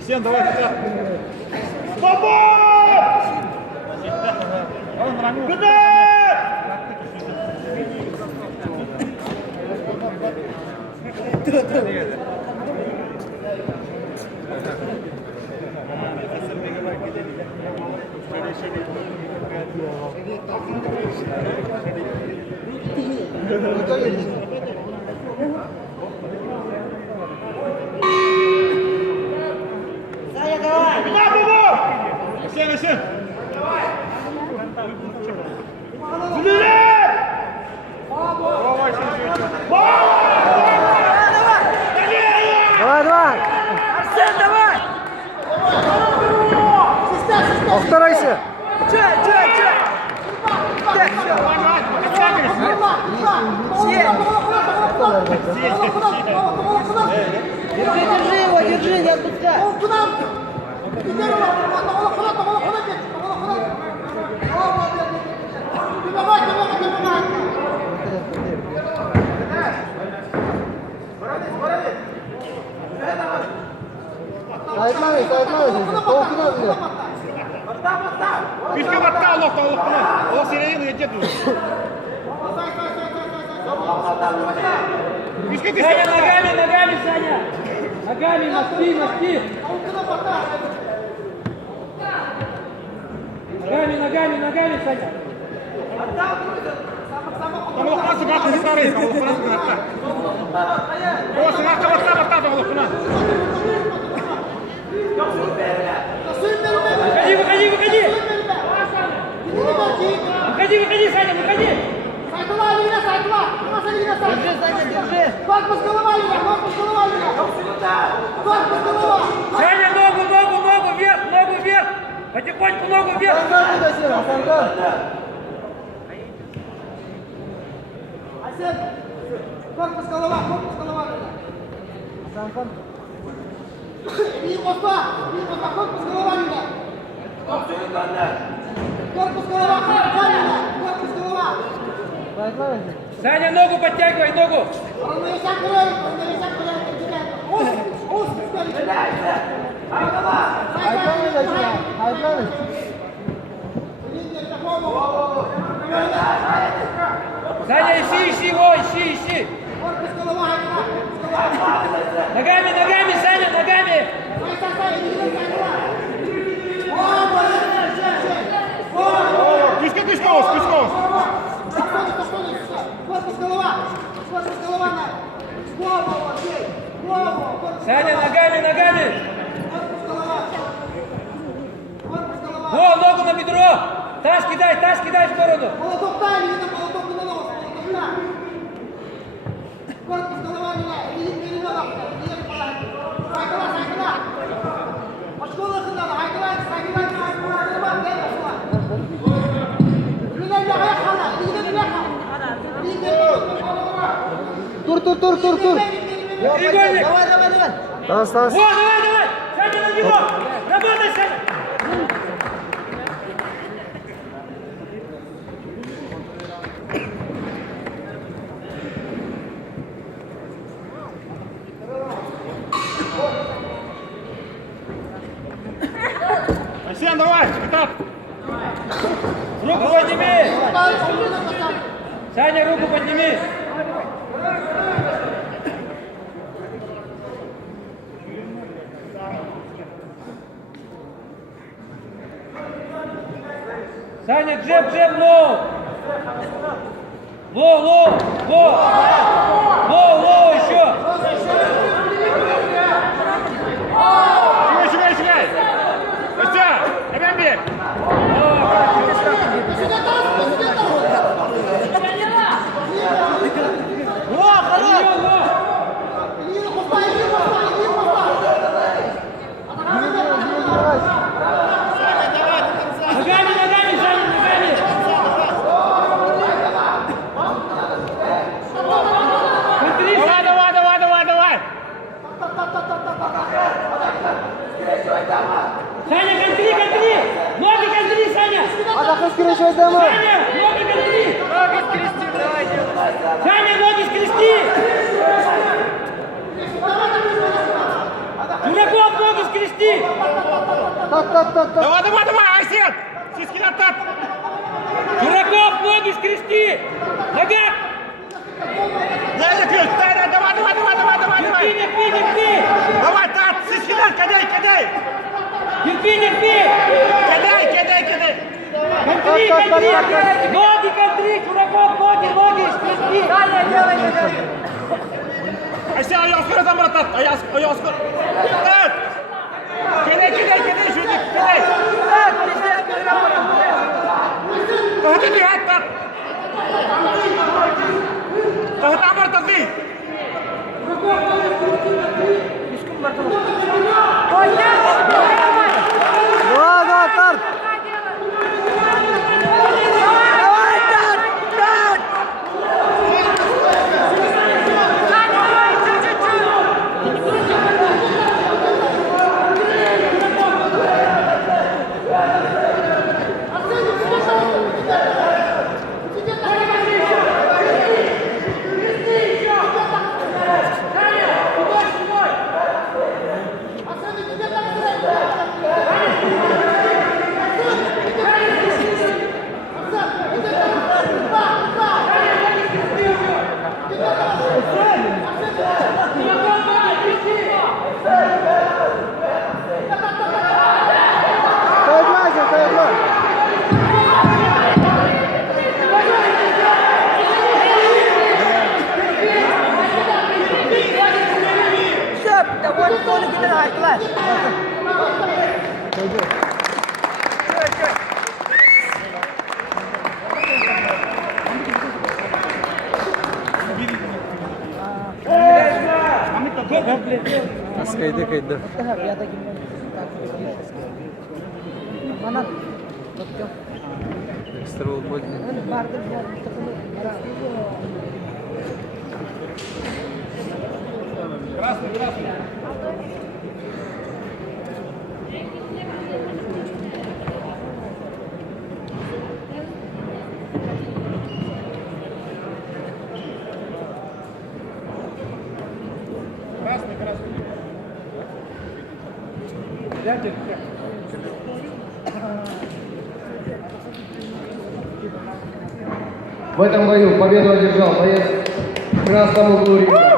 Всем давай сюда. Баба! Саня, давай! Все! Давай! Арсен, давай! Повторайся! Че? Держи его, не отпускай! Saytmayız. Korkuna bile. Пішки ватка, Олег середину, я діду. Пішки ти Саня, ногами, Саня! Ногами, носки! Ногами, Саня! Там Олег Панасу гаху не старий, Олег Панасу не гаху. Ось, гаху ватка, Олег Панасу. Выходи! Выходи, Саня, выходи! Держи, Саня, держи! Саня, ногу вверх! Потихоньку ногу вверх! Корпус голова! Бей моста, корпус голова меня! Корпус голова! Саня, ногу подтягивай, ногу! Саня, ищи его, ищи! Корпус голова! Ногами, Саня, ногами! Пішки! Корпус голова! Саня, ногами! Корпус голова! Во, ногу на бедро! Таз кидай в сторону! Молоток дай, видно, молоток на ногу! Корпус голова меня! Иди нога! Сайкала! Пошкола сюда! Сайкала! Тур. Треугольник! Давай! Тас. Во, давай! Саня, на него! Работай, Саня! Арсен, давай! Этап! Руку подними! Саня, руку подними! Саня, джеб, лоу! Лоу, еще! Чекай! Костя, опять бег! Ногами, Саня, ногами! Давай! Саня, контри! Ноги контри, Саня! Саня, ноги контри! Саня, ноги скрести! Дураков, скрести! Так. Давай, Арсен! Сиськи на тат! Чураков, ноги скрести! Нога! Дай, Ключ, дай, давай! Не пи! Давай, тат, сиськи на, кидай! Не пи! Кидай! Контри! Ноги контри! Чураков, ноги скрести! Арсен, аяğı skor adam bırak, ayağı skor! Tat! Kидай, Жудик, кидай! Hadi bir at, tat! Tahta var tatlı! Давай, Тарт. Sayılmaz. Kaydı. Ekstra olmadı. В этом бою победу одержал боец в красном углу ринга.